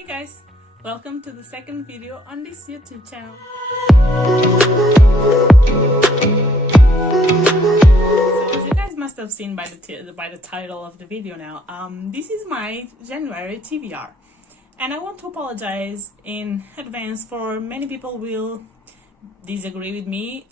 Hey guys, welcome to the second video on this YouTube channel. So as you guys must have seen by the title of the video now, this is my January TBR. And I want to apologize in advance for many people will disagree with me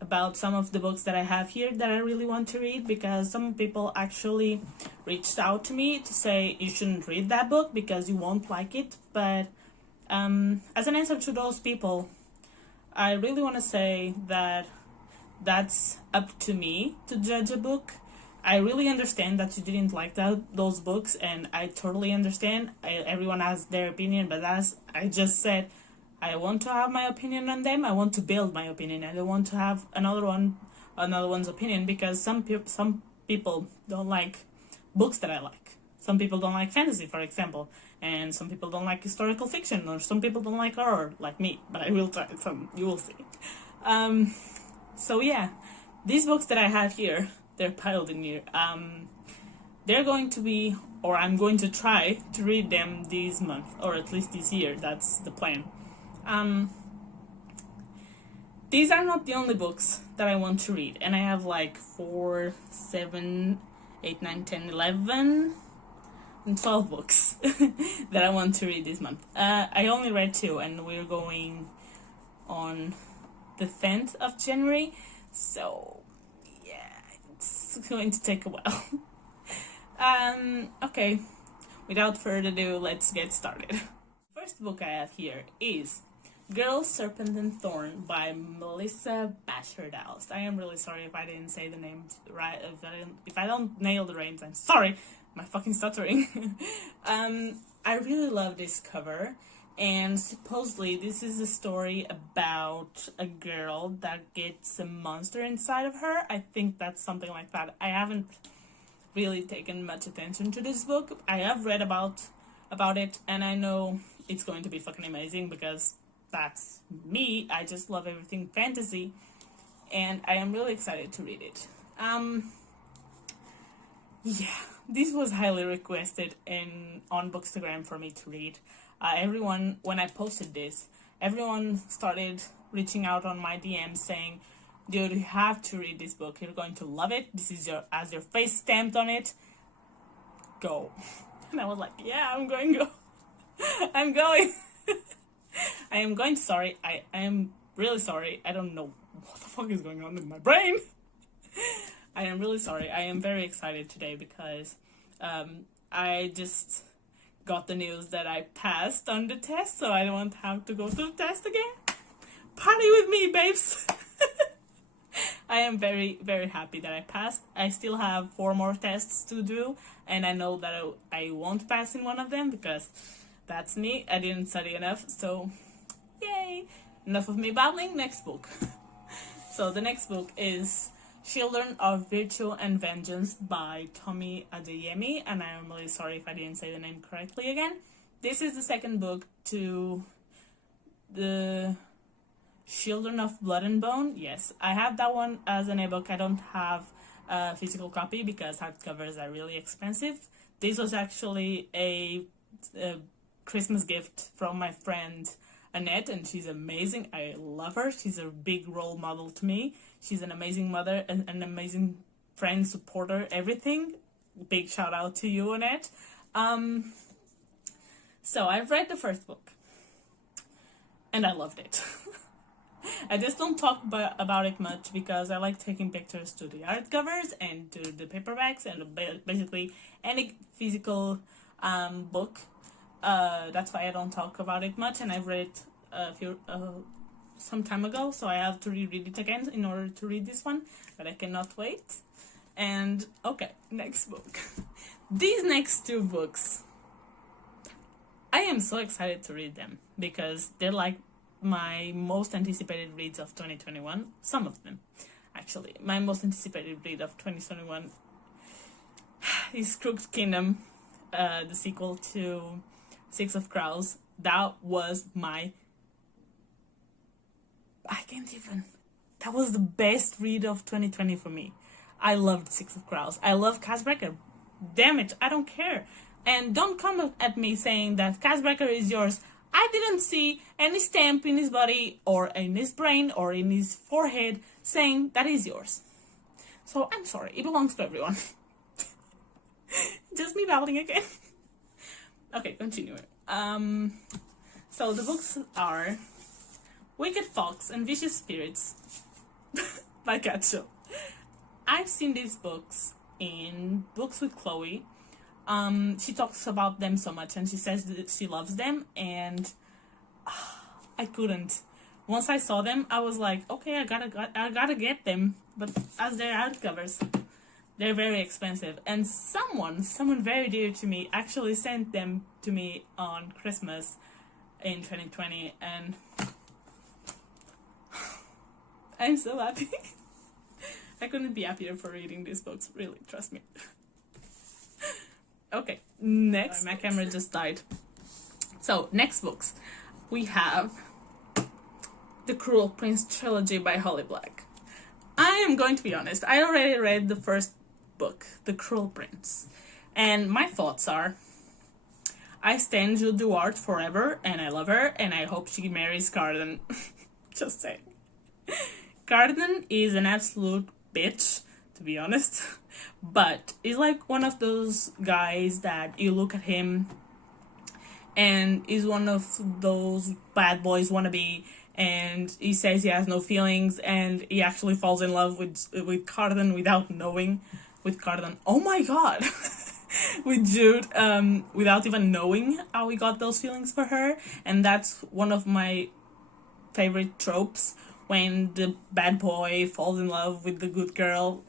about some of the books that I have here that I really want to read, because some people actually reached out to me to say you shouldn't read that book because you won't like it. But as an answer to those people, I really want to say that that's up to me to judge a book. I really understand that you didn't like those books, and I totally understand. Everyone has their opinion, but as I just said, I want to have my opinion on them. I want to build my opinion. I don't want to have another one's opinion, because some people don't like books that I like. Some people don't like fantasy, for example, and some people don't like historical fiction, or some people don't like horror, like me. But I will try some. You will see. So yeah, these books that I have here, they're piled in here. They're going to be, or I'm going to try to read them this month, or at least this year. That's the plan. These are not the only books that I want to read, and I have like 4, 7, 8, 9, 10, 11, and 12 books that I want to read this month. I only read 2, and we're going on the 10th of January, so yeah, it's going to take a while. Okay, without further ado, let's get started. First book I have here is Girl, Serpent, and Thorn by Melissa Basher-Dowse. I am really sorry if I didn't say the names right. If I don't nail the names, I'm sorry. My fucking stuttering. I really love this cover, and supposedly this is a story about a girl that gets a monster inside of her. I think that's something like that. I haven't really taken much attention to this book. I have read about it, and I know it's going to be fucking amazing because that's me. I just love everything fantasy, and I am really excited to read it. Yeah, this was highly requested on Bookstagram for me to read. Everyone, when I posted this, everyone started reaching out on my DMs saying, dude, you have to read this book. You're going to love it. This is has your face stamped on it. Go. And I was like, yeah, I'm going to go. I'm going. I am going. Sorry. I am really sorry. I don't know what the fuck is going on in my brain. I am really sorry. I am very excited today because I just got the news that I passed on the test, so I don't want to have to go to the test again. Party with me, babes. I am very, very happy that I passed. I still have 4 more tests to do, and I know that I won't pass in one of them because that's me. I didn't study enough, so yay! Enough of me babbling. Next book. So the next book is Children of Virtue and Vengeance by Tommy Adeyemi, and I am really sorry if I didn't say the name correctly again. This is the second book to the Children of Blood and Bone. Yes, I have that one as an ebook. I don't have a physical copy because hardcovers are really expensive. This was actually a Christmas gift from my friend Annette, and she's amazing. I love her. She's a big role model to me. She's an amazing mother and an amazing friend, supporter, everything. Big shout out to you, Annette. So I've read the first book, and I loved it. I just don't talk about it much because I like taking pictures to the art covers and to the paperbacks and basically any physical book. That's why I don't talk about it much, and I've read it some time ago, so I have to reread it again in order to read this one, but I cannot wait. And okay, next book. These next 2 books, I am so excited to read them because they're like my most anticipated reads of 2021. Some of them, actually. My most anticipated read of 2021 is Crooked Kingdom, the sequel to 6 of Crows. That was that was the best read of 2020 for me. I loved 6 of Crows. I love Casbreaker. Damn it, I don't care. And don't come at me saying that Casbracker is yours. I didn't see any stamp in his body or in his brain or in his forehead saying that is yours. So I'm sorry, it belongs to everyone. Just me babbling again. Okay, continuing. So the books are Wicked Fox and Vicious Spirits by Acciobookers. I've seen these books in Books with Chloe. She talks about them so much and she says that she loves them, and I couldn't. Once I saw them, I was like, okay, I gotta get them. But as they're hardcovers, they're very expensive. And someone very dear to me actually sent them to me on Christmas in 2020, and I'm so happy. I couldn't be happier for reading these books, really, trust me. Okay, next. Sorry, my camera just died. So, next books. We have The Cruel Prince Trilogy by Holly Black. I am going to be honest, I already read the first book, The Cruel Prince. And my thoughts are, I stand Jude Duarte forever, and I love her, and I hope she marries Carden. Just saying. Carden is an absolute bitch, to be honest. But he's like one of those guys that you look at him and he's one of those bad boys wannabe, and he says he has no feelings, and he actually falls in love with Carden without knowing. With Carden, oh my god! With Jude, without even knowing how he got those feelings for her. And that's one of my favorite tropes, when the bad boy falls in love with the good girl.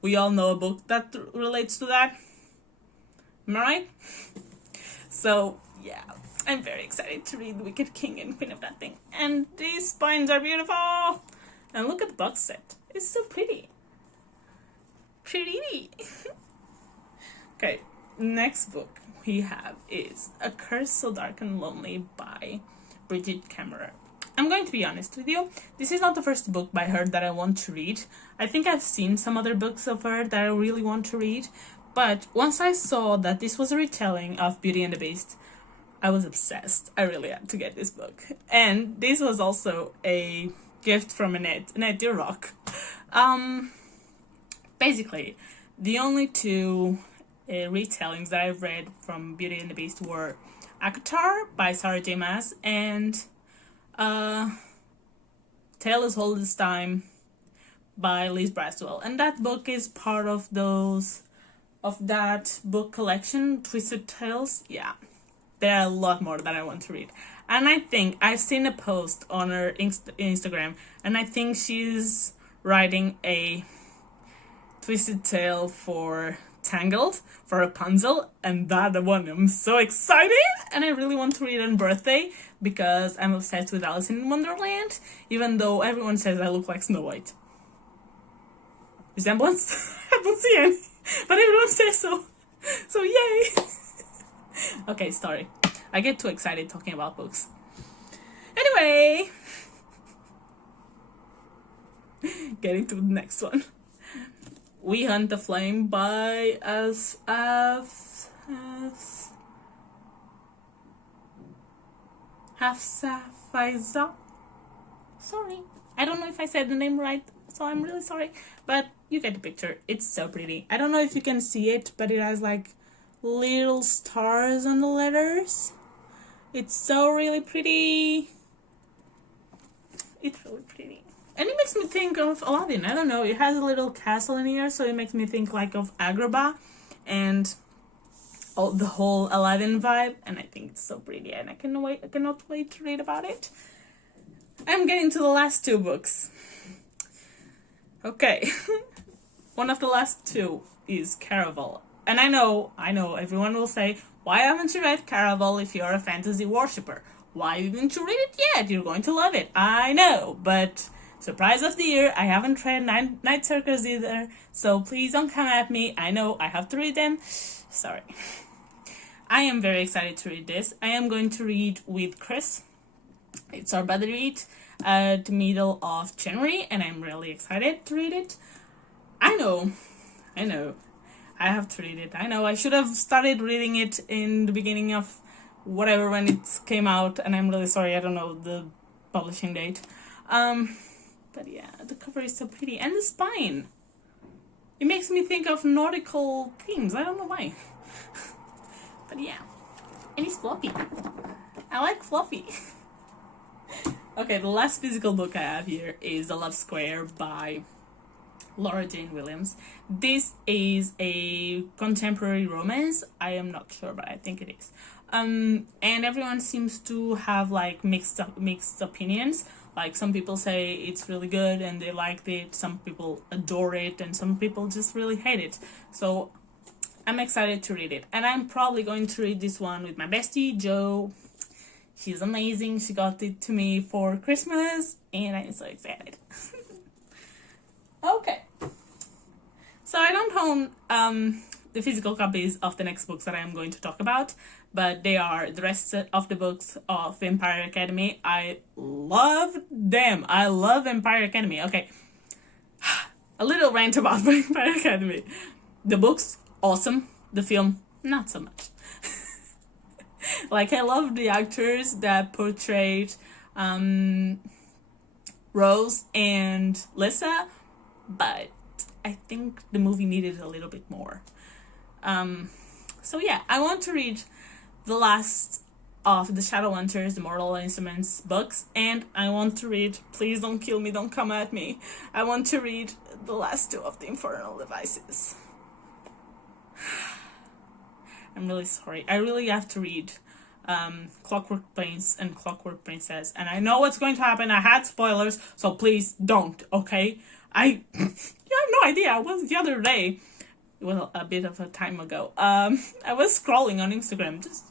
We all know a book that relates to that. Am I right? So, yeah, I'm very excited to read Wicked King and Queen of that thing. And these spines are beautiful! And look at the box set. It's so pretty. Pretty! Okay, next book we have is A Curse So Dark and Lonely by Bridget Cameron. I'm going to be honest with you, this is not the first book by her that I want to read. I think I've seen some other books of her that I really want to read, but once I saw that this was a retelling of Beauty and the Beast, I was obsessed. I really had to get this book. And this was also a gift from Annette you rock. Basically, the only two retellings that I've read from Beauty and the Beast were Akatar by Sarah J. Maas and Tale as Old as Time by Liz Braswell. And that book is part of that book collection, Twisted Tales. Yeah, there are a lot more that I want to read. And I think I've seen a post on her Instagram, and I think she's writing a Twisted Tale for Tangled, for Rapunzel, and that one I'm so excited, and I really want to read on birthday because I'm obsessed with Alice in Wonderland, even though everyone says I look like Snow White. Resemblance? I don't see any, but everyone says so. So yay! Okay, sorry. I get too excited talking about books. Anyway, getting to the next one. We Hunt the Flame by Hafsa Faiza. Sorry, I don't know if I said the name right, so I'm really sorry. But you get the picture. It's so pretty. I don't know if you can see it, but it has like little stars on the letters. It's so really pretty. It's really pretty. And it makes me think of Aladdin. I don't know, it has a little castle in here, so it makes me think like of Agrabah and the whole Aladdin vibe. And I think it's so pretty, and I cannot wait to read about it. I'm getting to the last two books. Okay, one of the last two is Caraval. And I know, everyone will say, why haven't you read Caraval if you're a fantasy worshipper? Why didn't you read it yet? You're going to love it. I know, but surprise of the year, I haven't read Night Circus either, so please don't come at me. I know, I have to read them. Sorry. I am very excited to read this. I am going to read with Chris. It's our buddy read at the middle of January, and I'm really excited to read it. I know. I have to read it. I know I should have started reading it in the beginning of whatever when it came out, and I'm really sorry, I don't know the publishing date. But yeah, the cover is so pretty, and the spine. It makes me think of nautical themes. I don't know why. But yeah, and it's fluffy. I like fluffy. Okay, the last physical book I have here is The Love Square by Laura Jane Williams. This is a contemporary romance. I am not sure, but I think it is. And everyone seems to have like mixed opinions. Like some people say it's really good and they liked it, some people adore it, and some people just really hate it. So I'm excited to read it, and I'm probably going to read this one with my bestie Jo. She's amazing. She got it to me for Christmas, and I'm so excited. Okay. So I don't own the physical copies of the next books that I'm going to talk about, but they are the rest of the books of Vampire Academy. I love them. I love Vampire Academy. Okay. A little rant about Vampire Academy. The books, awesome. The film, not so much. Like, I love the actors that portrayed Rose and Lisa, but I think the movie needed a little bit more. So yeah, I want to read the last of the Shadowhunters, the Mortal Instruments books, and I want to read, please don't kill me, don't come at me, I want to read the last two of the Infernal Devices. I'm really sorry. I really have to read Clockwork Prince and Clockwork Princess, and I know what's going to happen. I had spoilers, so please don't, okay? You have no idea. I was the other day, it was a bit of a time ago, I was scrolling on Instagram, just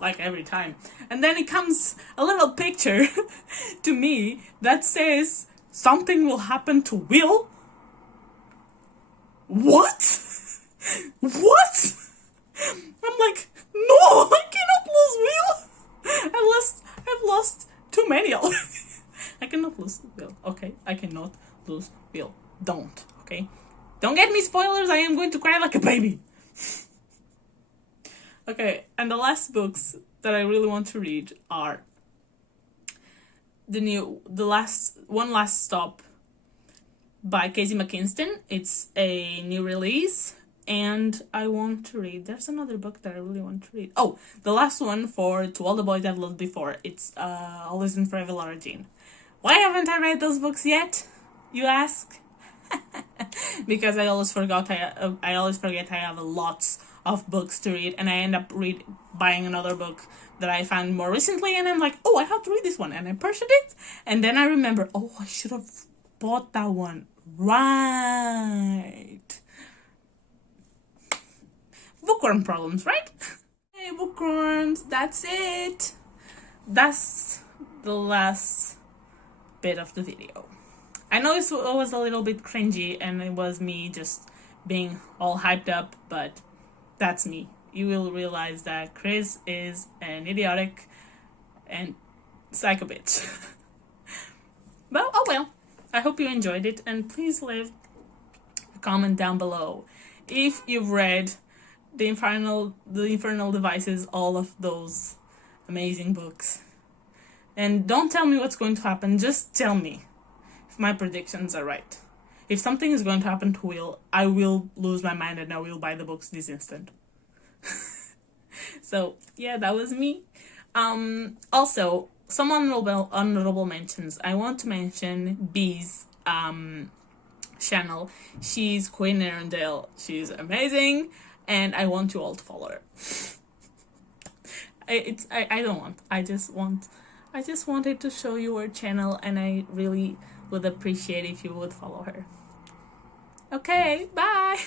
like every time, and then it comes a little picture to me that says something will happen to Will. What? What? I'm like, no, I cannot lose Will. I've lost too many already. I cannot lose Will. Okay, I cannot lose Will. Don't. Okay, don't get me spoilers. I am going to cry like a baby. Okay, and the last books that I really want to read are One Last Stop by Casey McKinston. It's a new release, and I want to read, there's another book that I really want to read. Oh, the last one for To All the Boys I've Loved Before. It's Always and Forever Laura Jean. Why haven't I read those books yet, you ask? Because I always forget I have lots of books to read, and I end up buying another book that I found more recently, and I'm like, oh, I have to read this one, and I purchased it, and then I remember, oh, I should have bought that one. Right. Bookworm problems, right? Hey, bookworms, that's it. That's the last bit of the video. I know it was a little bit cringy, and it was me just being all hyped up, but that's me. You will realize that Cris is an idiotic and psycho bitch. Well, oh well. I hope you enjoyed it, and please leave a comment down below if you've read the Infernal Devices, all of those amazing books. And don't tell me what's going to happen, just tell me if my predictions are right. If something is going to happen to Will, I will lose my mind and I will buy the books this instant. So yeah, that was me. Also, some honorable mentions. I want to mention Bee's channel. She's Queen Arundel. She's amazing, and I want you all to follow her. I just wanted to show you her channel, and I really would appreciate if you would follow her. Okay, bye.